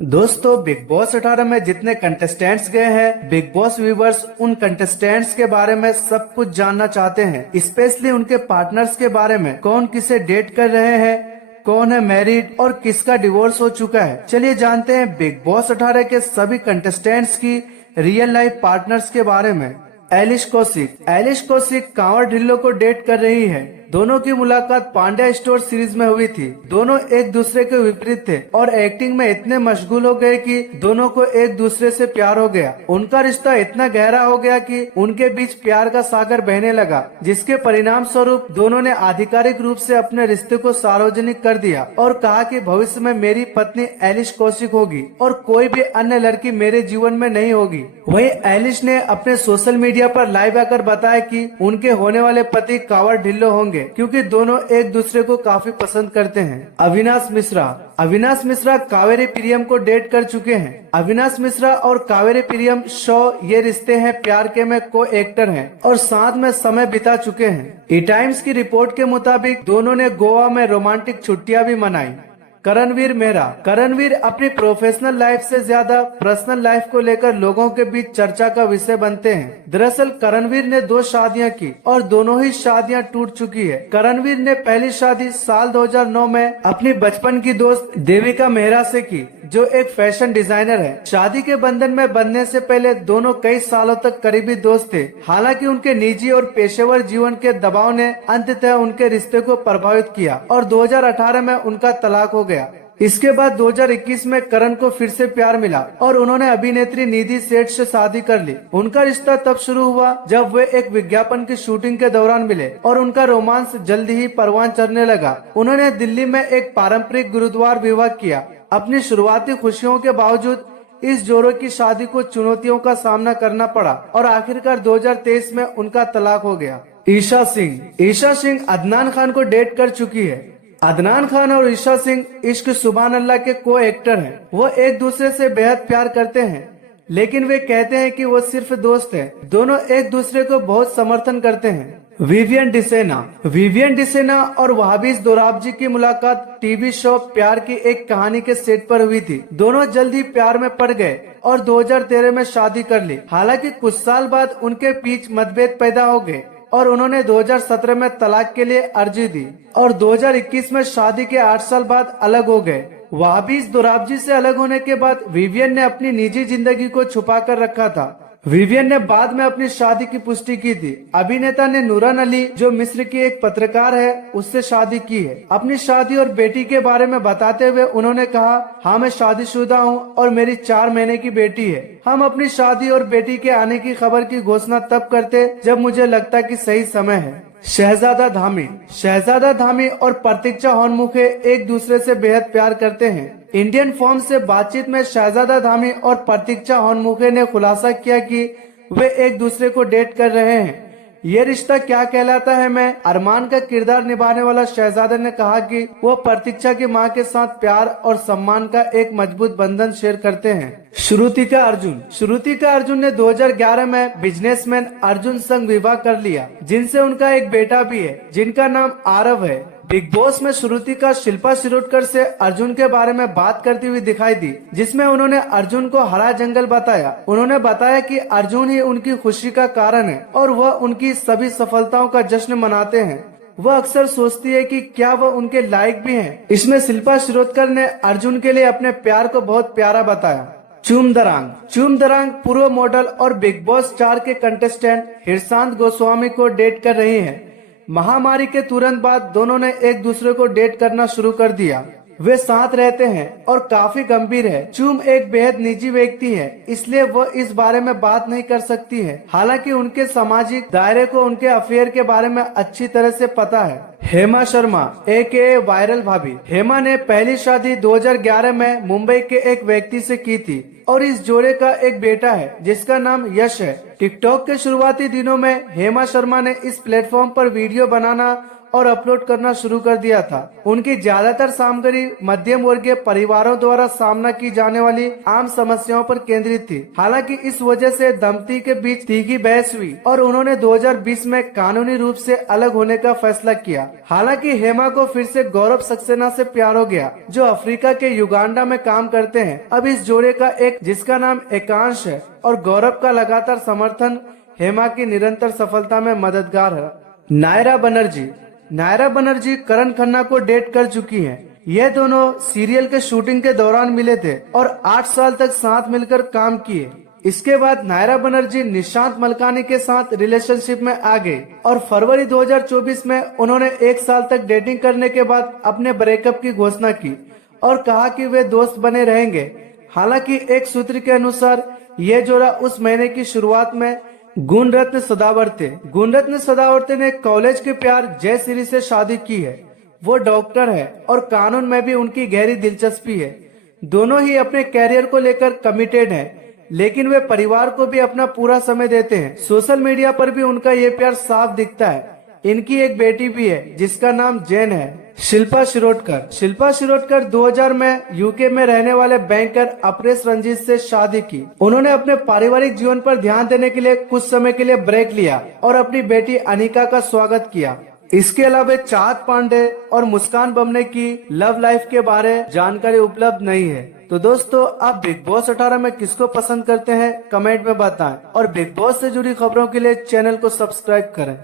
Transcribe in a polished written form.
दोस्तों, big boss 18 में जितने कंटेस्टेंट्स गए हैं, बिग बॉस व्यूवर्स उन कंटेस्टेंट्स के बारे में सब कुछ जानना चाहते हैं। स्पेशली उनके पार्टनर्स के बारे में, कौन किसे डेट कर रहे हैं, कौन है मैरिड और किसका डिवोर्स हो चुका है। चलिए जानते हैं बिग बॉस 18 के सभी कंटेस्टेंट्स की रियल लाइफ पार्टनर्स के बारे में। एलिश कौशिक कांवर ढिल्लो को डेट कर रही है। दोनों की मुलाकात पांड्या स्टोर सीरीज में हुई थी। दोनों एक दूसरे के विपरीत थे और एक्टिंग में इतने मशगूल हो गए कि दोनों को एक दूसरे से प्यार हो गया। उनका रिश्ता इतना गहरा हो गया कि उनके बीच प्यार का सागर बहने लगा, जिसके परिणाम स्वरूप दोनों ने आधिकारिक रूप से अपने रिश्ते को सार्वजनिक कर दिया और कहा कि भविष्य में मेरी पत्नी एलिश कौशिक होगी और कोई भी अन्य लड़की मेरे जीवन में नहीं होगी। वहीं एलिश ने अपने सोशल मीडिया पर लाइव आकर बताया कि उनके होने वाले पति कांवर ढिल्लो होंगे, क्योंकि दोनों एक दूसरे को काफी पसंद करते हैं। अविनाश मिश्रा कावेरी प्रियम को डेट कर चुके हैं। अविनाश मिश्रा और कावेरी प्रियम शो ये रिश्ते हैं प्यार के में को एक्टर हैं और साथ में समय बिता चुके हैं। ई टाइम्स की रिपोर्ट के मुताबिक दोनों ने गोवा में रोमांटिक छुट्टियां भी मनाई। करणवीर अपनी प्रोफेशनल लाइफ से ज्यादा पर्सनल लाइफ को लेकर लोगों के बीच चर्चा का विषय बनते हैं। दरअसल करणवीर ने 2 शादियां की और दोनों ही शादियां टूट चुकी है। करणवीर ने पहली शादी साल 2009 में अपनी बचपन की दोस्त देविका मेहरा से की, जो एक फैशन डिजाइनर है। शादी के बंधन में बंधने से पहले दोनों कई सालों तक करीबी दोस्त थे। हालांकि उनके निजी और पेशेवर जीवन के दबाव ने अंततः उनके रिश्ते को प्रभावित किया और 2018 में उनका तलाक हो गया। इसके बाद 2021 में करण को फिर से प्यार मिला और उन्होंने अभिनेत्री निधि सेठ से शादी कर ली। उनका रिश्ता तब शुरू हुआ जब वे एक विज्ञापन की शूटिंग के दौरान मिले और उनका रोमांस जल्दी ही परवान चढ़ने लगा। उन्होंने दिल्ली में एक पारंपरिक गुरुद्वार विवाह किया। अपनी शुरुआती खुशियों के बावजूद इस जोड़े की शादी को चुनौतियों का सामना करना पड़ा और आखिरकार 2023 में उनका तलाक हो गया। ईशा सिंह अदनान खान को डेट कर चुकी है। अदनान खान और ईशा सिंह इश्क सुभान अल्लाह के को एक्टर हैं। वो एक दूसरे से बेहद प्यार करते हैं, लेकिन वे कहते हैं कि वो सिर्फ दोस्त हैं। दोनों एक दूसरे को बहुत समर्थन करते हैं। विवियन डिसेना और वहाबीज दोराबजी की मुलाकात टीवी शो प्यार की एक कहानी के सेट पर हुई थी। दोनों जल्द ही प्यार में पड़ गए और 2013 में शादी कर ली। हालांकि कुछ साल बाद उनके बीच मतभेद पैदा हो गए और उन्होंने 2017 में तलाक के लिए अर्जी दी और 2021 में शादी के 8 साल बाद अलग हो गए। वहाबीज दोराबजी से अलग होने के बाद विवियन ने अपनी निजी जिंदगी को छुपा कर रखा था। विवियन ने बाद में अपनी शादी की पुष्टि की थी। अभिनेता ने नूरन अली, जो मिस्र की एक पत्रकार है, उससे शादी की है। अपनी शादी और बेटी के बारे में बताते हुए उन्होंने कहा, हाँ मैं शादीशुदा हूँ और मेरी 4 महीने की बेटी है। हम अपनी शादी और बेटी के आने की खबर की घोषणा तब करते जब मुझे लगता कि सही समय है। शहजादा धामी और प्रतीक्षा हॉर्नमुखे एक दूसरे से बेहद प्यार करते हैं। इंडियन फॉर्म से बातचीत में शहजादा धामी और प्रतीक्षा हॉर्नमुखे ने खुलासा किया कि वे एक दूसरे को डेट कर रहे हैं। ये रिश्ता क्या कहलाता है में अरमान का किरदार निभाने वाला शहजादा ने कहा कि वो प्रतीक्षा की मां के साथ प्यार और सम्मान का एक मजबूत बंधन शेयर करते हैं। श्रुतिका अर्जुन ने 2011 में बिजनेसमैन अर्जुन संग विवाह कर लिया, जिनसे उनका एक बेटा भी है, जिनका नाम आरव है। बिग बॉस में श्रुतिका शिल्पा शिरोडकर से अर्जुन के बारे में बात करती हुई दिखाई दी, जिसमें उन्होंने अर्जुन को हरा जंगल बताया। उन्होंने बताया कि अर्जुन ही उनकी खुशी का कारण है और वह उनकी सभी सफलताओं का जश्न मनाते हैं। वह अक्सर सोचती है कि क्या वह उनके लायक भी हैं। इसमें शिल्पा शिरोडकर ने अर्जुन के लिए अपने प्यार को बहुत प्यारा बताया। चूम दरांग पूर्व मॉडल और बिग बॉस 4 के कंटेस्टेंट हिरसांत गोस्वामी को डेट कर रही हैं। महामारी के तुरंत बाद दोनों ने एक दूसरे को डेट करना शुरू कर दिया। वे साथ रहते हैं और काफी गंभीर है। चूम एक बेहद निजी व्यक्ति है, इसलिए वह इस बारे में बात नहीं कर सकती है। हालांकि उनके सामाजिक दायरे को उनके अफेयर के बारे में अच्छी तरह से पता है। हेमा शर्मा AKA वायरल भाभी। हेमा ने पहली शादी 2011 में मुंबई के एक व्यक्ति से की थी और इस जोड़े का एक बेटा है, जिसका नाम यश है। टिकटॉक के शुरुआती दिनों में हेमा शर्मा ने इस प्लेटफॉर्म पर वीडियो बनाना और अपलोड करना शुरू कर दिया था। उनकी ज्यादातर सामग्री मध्यम वर्गीय परिवारों द्वारा सामना की जाने वाली आम समस्याओं पर केंद्रित थी। हालांकि इस वजह से दंपति के बीच तीखी बहस हुई और उन्होंने 2020 में कानूनी रूप से अलग होने का फैसला किया। हालांकि हेमा को फिर से गौरव सक्सेना से प्यार हो गया, जो अफ्रीका के युगांडा में काम करते हैं। अब इस जोड़े का एक जिसका नाम एकांश है और गौरव का लगातार समर्थन हेमा की निरंतर सफलता में मददगार है। नायरा बनर्जी करण खन्ना को डेट कर चुकी हैं। ये दोनों सीरियल के शूटिंग के दौरान मिले थे और 8 साल तक साथ मिलकर काम किए। इसके बाद नायरा बनर्जी निशांत मलकानी के साथ रिलेशनशिप में आ गई और फरवरी 2024 में उन्होंने 1 साल तक डेटिंग करने के बाद अपने ब्रेकअप की घोषणा की और कहा कि वे दोस्त बने रहेंगे। हालांकि एक सूत्र के अनुसार ये जोड़ा उस महीने की शुरुआत में गुणरत्न सदावर्ते ने कॉलेज के प्यार जयश्री से शादी की है। वो डॉक्टर है और कानून में भी उनकी गहरी दिलचस्पी है। दोनों ही अपने कैरियर को लेकर कमिटेड हैं, लेकिन वे परिवार को भी अपना पूरा समय देते हैं। सोशल मीडिया पर भी उनका ये प्यार साफ दिखता है। इनकी एक बेटी भी है जिसका नाम जैन है। शिल्पा शिरोडकर 2000 में यूके में रहने वाले बैंकर अपरेश रंजीत से शादी की। उन्होंने अपने पारिवारिक जीवन पर ध्यान देने के लिए कुछ समय के लिए ब्रेक लिया और अपनी बेटी अनिका का स्वागत किया। इसके अलावा चाहत पांडे और मुस्कान बमने की लव लाइफ के बारे जानकारी उपलब्ध नहीं है। तो दोस्तों, आप बिग बॉस 18 में किसको पसंद करते हैं कमेंट में बताएं और बिग बॉस से जुड़ी खबरों के लिए चैनल को सब्सक्राइब करें।